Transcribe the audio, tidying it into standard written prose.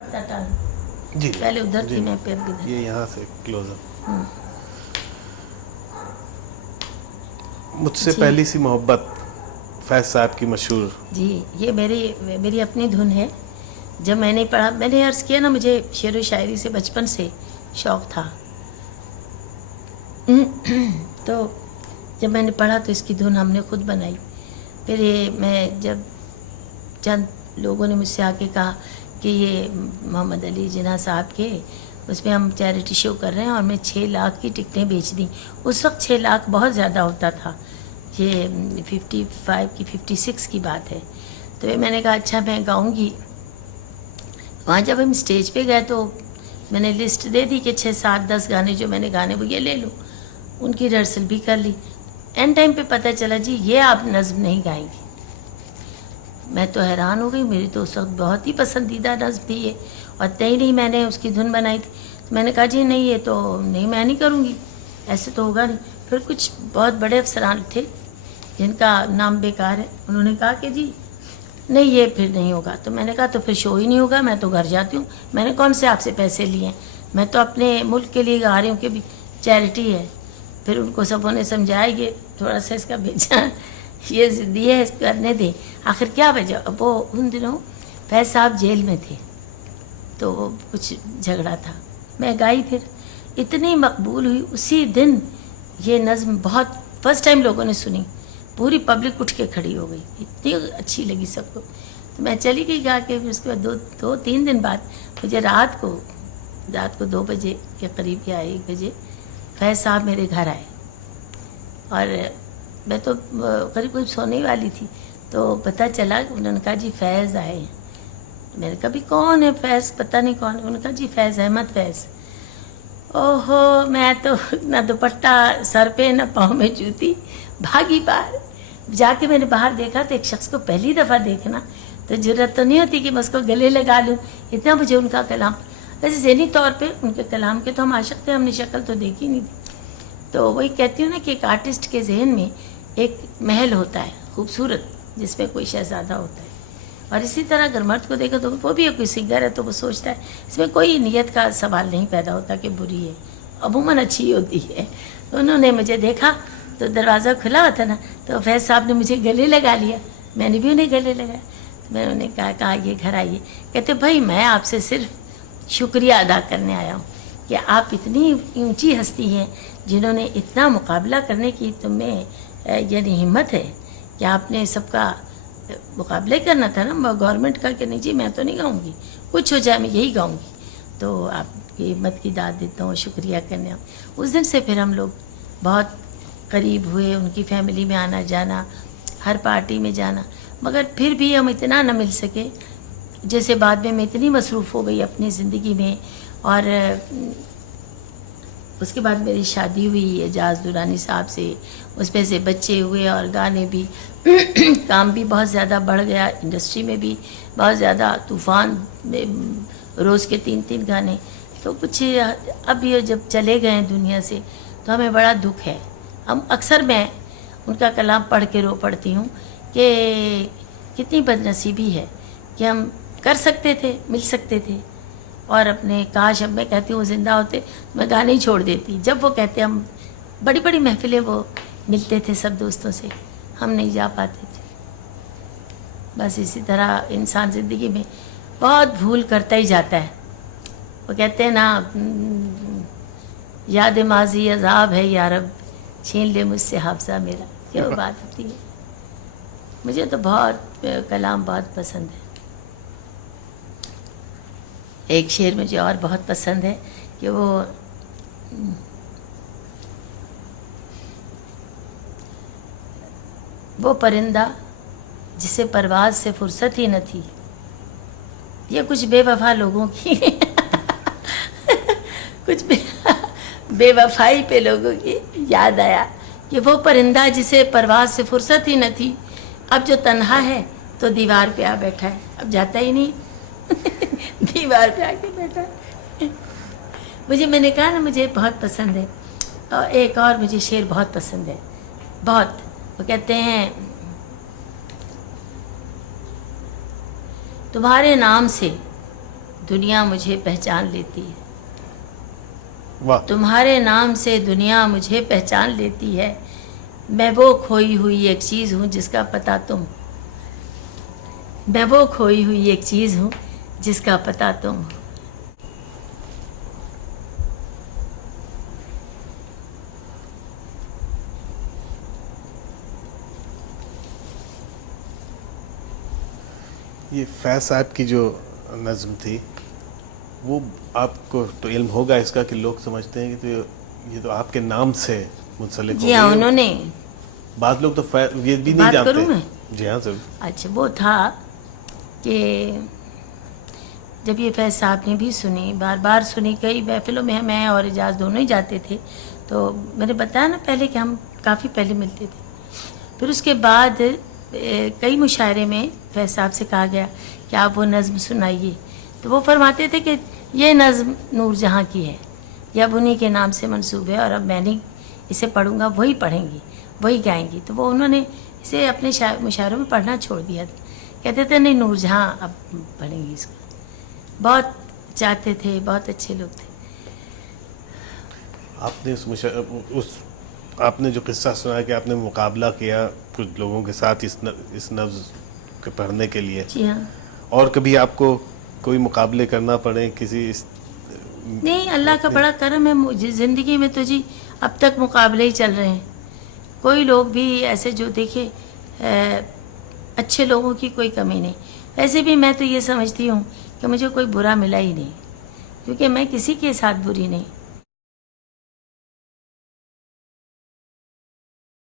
जी पहले उधर जी थी मैं, फिर इधर। ये यहाँ से क्लोज अप। मुझसे जी पहली सी मोहब्बत, फैज साहब की मशहूर। जी, ये मेरी अपनी धुन है। जब मैंने पढ़ा, मैंने अर्ज़ किया ना, मुझे शेर व शायरी से बचपन से शौक़ था। तो जब मैंने पढ़ा तो इसकी धुन हमने खुद बनाई। फिर ये मैं जब चंद लोगों ने मुझसे आके कहा कि ये मोहम्मद अली जिन्ना साहब के उसमें हम चैरिटी शो कर रहे हैं और मैं 6 लाख की टिकटें बेच दी। उस वक्त 6 लाख बहुत ज़्यादा होता था, ये 55 की 56 की बात है। तो ये मैंने कहा अच्छा मैं गाऊंगी। वहाँ जब हम स्टेज पे गए तो मैंने लिस्ट दे दी कि 6, 7, 10 गाने जो मैंने गाने वो ये ले लूँ। उनकी रिहर्सल भी कर ली। एंड टाइम पे पता चला जी ये आप नज़्म नहीं गाएंगी। मैं तो हैरान हो गई, मेरी तो उस वक्त बहुत ही पसंदीदा नज़्म थी ये, और तय नहीं मैंने उसकी धुन बनाई थी। तो मैंने कहा जी नहीं, ये तो नहीं, मैं नहीं करूँगी, ऐसे तो होगा नहीं। फिर कुछ बहुत बड़े अफसरान थे जिनका नाम बेकार है, उन्होंने कहा कि जी नहीं ये फिर नहीं होगा। तो मैंने कहा तो फिर शो ही नहीं होगा, मैं तो घर जाती हूँ। मैंने कौन से आपसे पैसे लिए हैं, मैं तो अपने मुल्क के लिए गा रही हूँ कि भी चैरिटी है। फिर उनको सबों ने समझाया ये थोड़ा सा इसका भेजा, ये ज़िद्दी है, करने दें। आखिर क्या वजह, वो उन दिनों फैज़ साहब जेल में थे तो वो कुछ झगड़ा था। मैं गाई, फिर इतनी मकबूल हुई उसी दिन ये नज़्म। बहुत फर्स्ट टाइम लोगों ने सुनी, पूरी पब्लिक उठ के खड़ी हो गई, इतनी अच्छी लगी सबको। तो मैं चली गई गा के। फिर उसके बाद 2-3 दिन बाद मुझे रात को 2 बजे के करीब या 1 बजे फैज़ साहब मेरे घर आए, और मैं तो करीब सोने वाली थी। तो पता चला, उन्होंने कहा जी फैज़ आए हैं। मैंने कहा भी कौन है फैज़, पता नहीं कौन है। उन्होंने कहा जी फैज़, अहमद फैज़। ओहो, मैं तो ना दुपट्टा सर पे ना पाँव में जूती, भागी बाहर। जाके मैंने बाहर देखा तो एक शख्स को पहली दफ़ा देखना तो जरूरत तो नहीं होती कि मैं उसको गले लगा लूँ, इतना मुझे उनका कलाम। वैसे ज़हनी तौर पे उनके कलाम के तो हम आशिक़ थे, हमने शक्ल तो देखी नहीं थी। तो वही कहती हूँ ना कि एक आर्टिस्ट के जहन में एक महल होता है खूबसूरत, जिसमें कोई शहज़ादा होता है। और इसी तरह अगर मर्द को देखो तो वो भी कोई सिंगर है तो वो सोचता है, इसमें कोई नीयत का सवाल नहीं पैदा होता कि बुरी है, अमूमन अच्छी होती है। तो उन्होंने मुझे देखा तो दरवाज़ा खुला हुआ था ना, तो फैज़ साहब ने मुझे गले लगा लिया, मैंने भी उन्हें गले लगाया। तो मैंने उन्हें कहा ये घर आइए। कहते भाई मैं आपसे सिर्फ शुक्रिया अदा करने आया हूँ कि आप इतनी ऊंची हस्ती हैं जिन्होंने इतना मुकाबला करने की तुम्हें यानी हिम्मत है कि आपने सबका मुकाबले करना था ना गवर्नमेंट का, कि नहीं जी मैं तो नहीं गाऊंगी, कुछ हो जाए मैं यही गाऊंगी। तो आपकी हिम्मत की दाद देता हूँ, शुक्रिया करने आऊँ। उस दिन से फिर हम लोग बहुत करीब हुए, उनकी फैमिली में आना जाना, हर पार्टी में जाना। मगर फिर भी हम इतना न मिल सके, जैसे बाद में मैं इतनी मसरूफ़ हो गई अपनी ज़िंदगी में। और उसके बाद मेरी शादी हुई एजाज दुरानी साहब से, उसमें से बच्चे हुए और गाने भी काम भी बहुत ज़्यादा बढ़ गया, इंडस्ट्री में भी बहुत ज़्यादा तूफ़ान में रोज़ के 3-3 गाने। तो कुछ अब ये जब चले गए दुनिया से तो हमें बड़ा दुख है। हम अक्सर मैं उनका कलाम पढ़ के रो पड़ती हूँ कि कितनी बदनसीबी है कि हम कर सकते थे, मिल सकते थे, और अपने काश, अब मैं कहती हूँ ज़िंदा होते मैं गाने ही छोड़ देती। जब वो कहते हम बड़ी बड़ी महफिलें वो मिलते थे सब दोस्तों से, हम नहीं जा पाते थे। बस इसी तरह इंसान ज़िंदगी में बहुत भूल करता ही जाता है। वो कहते हैं ना, याद माजी अजाब है या रब, छीन ले मुझसे हाफजा मेरा, क्या बात होती है। मुझे तो बहुत कलाम बहुत पसंद है। एक शेर मुझे और बहुत पसंद है कि वो परिंदा जिसे परवाज़ से फुर्सत ही न थी। ये कुछ बेवफा लोगों की कुछ बेवफाई पे लोगों की याद आया कि वो परिंदा जिसे परवाज़ से फुर्सत ही न थी, अब जो तन्हा है तो दीवार पे आ बैठा है, अब जाता ही नहीं दीवार पे आके बैठा है। मैंने कहा ना मुझे बहुत पसंद है। और एक और मुझे शेर बहुत पसंद है, बहुत। वो कहते हैं तुम्हारे नाम से دنیا مجھے پہچان لیتی ہے. واہ. تمہارے نام سے دنیا مجھے پہچان لیتی ہے. میں وہ کھوئی ہوئی ایک چیز ہوں جس کا پتہ تم. میں وہ کھوئی ہوئی ایک چیز ہوں جس کا پتہ تم. یہ فیض صاحب کی جو نظم تھی وہ آپ کو تو علم ہوگا اس کا کہ لوگ سمجھتے ہیں کہ یہ تو آپ کے نام سے منسلک ہو جی ہاں, گئی. انہوں نے. بعض لوگ تو یہ بھی نہیں بات جانتے. کروں میں؟ جی ہاں سر. اچھا, وہ تھا کہ جب یہ فیض صاحب نے بھی سنی, بار بار سنی, کئی محفلوں میں اور اعجاز دونوں ہی جاتے تھے. تو میں نے بتایا نا پہلے کہ ہم کافی پہلے ملتے تھے. پھر اس کے بعد کئی مشاعرے میں فیض صاحب سے کہا گیا کہ آپ وہ نظم سنائیے. تو وہ فرماتے تھے کہ یہ نظم نور جہاں کی ہے, یہ اب انہیں کے نام سے منسوب ہے, اور اب میں نہیں اسے پڑھوں گا, وہی پڑھیں گی, وہی گائیں گی. تو وہ انہوں نے اسے اپنے مشاعروں میں پڑھنا چھوڑ دیا تھا. کہتے تھے نہیں, نور جہاں اب پڑھیں گی اس کو. بہت چاہتے تھے, بہت اچھے لوگ تھے. آپ نے آپ نے جو قصہ سنا کہ آپ نے مقابلہ کیا کچھ لوگوں کے ساتھ اس نظم کے پڑھنے کے لیے. جی ہاں. اور کبھی آپ کو کوئی مقابلے کرنا پڑے کسی نہیں, اللہ کا بڑا کرم ہے مجھے زندگی میں. تو جی اب تک مقابلے ہی چل رہے ہیں. کوئی لوگ بھی ایسے جو دیکھے اچھے لوگوں کی کوئی کمی نہیں. ویسے بھی میں تو یہ سمجھتی ہوں کہ مجھے کوئی برا ملا ہی نہیں, کیونکہ میں کسی کے ساتھ بری نہیں.